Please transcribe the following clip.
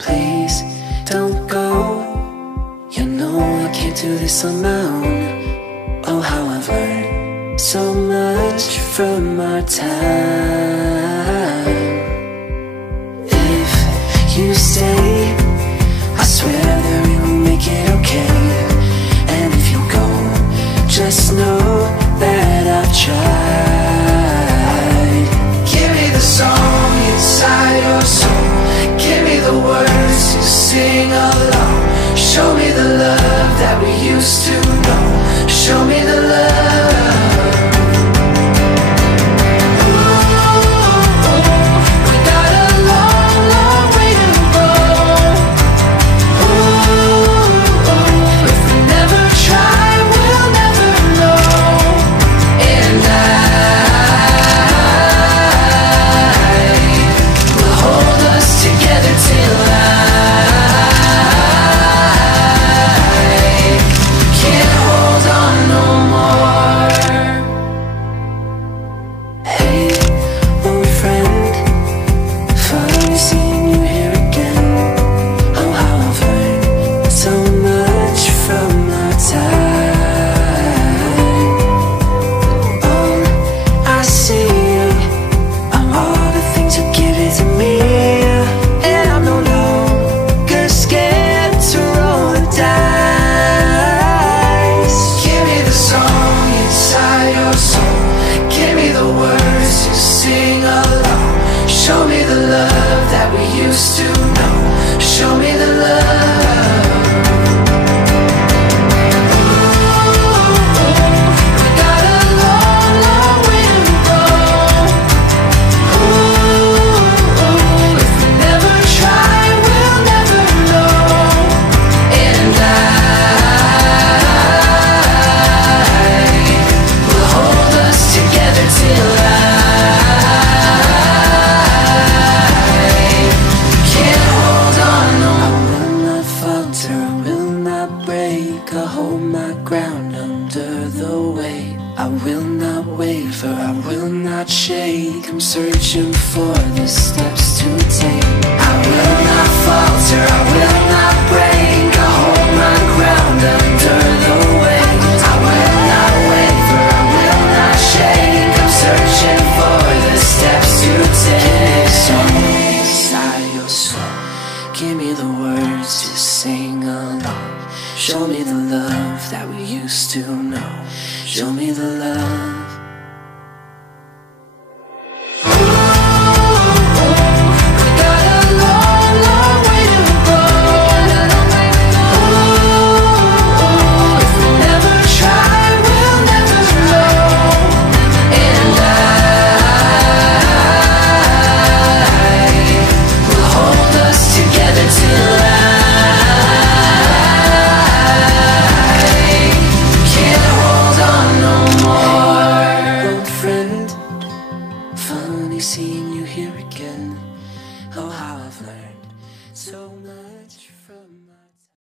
Please don't go. You know I can't do this on my own. Oh, how I've learned so much from our time. If you stay, I swear that we will make it okay. And if you go, just know that I've tried. Give me the song inside your soul. Give me the words to sing along. Show me the love that we used to know. Show me the love. Show me the love that we used to know. Show me the love. We got a long, long way to go. If we never try, we'll never know. And I will hold us together till I hold my ground under the weight. I will not waver, I will not shake. I'm searching for the steps to take. I will not falter, I will not break. I hold my ground under the weight. I will not waver, I will not shake. I'm searching for the steps to take. Song inside your soul. Give me the words to sing along. Show me the love that we used to know. Show me the love.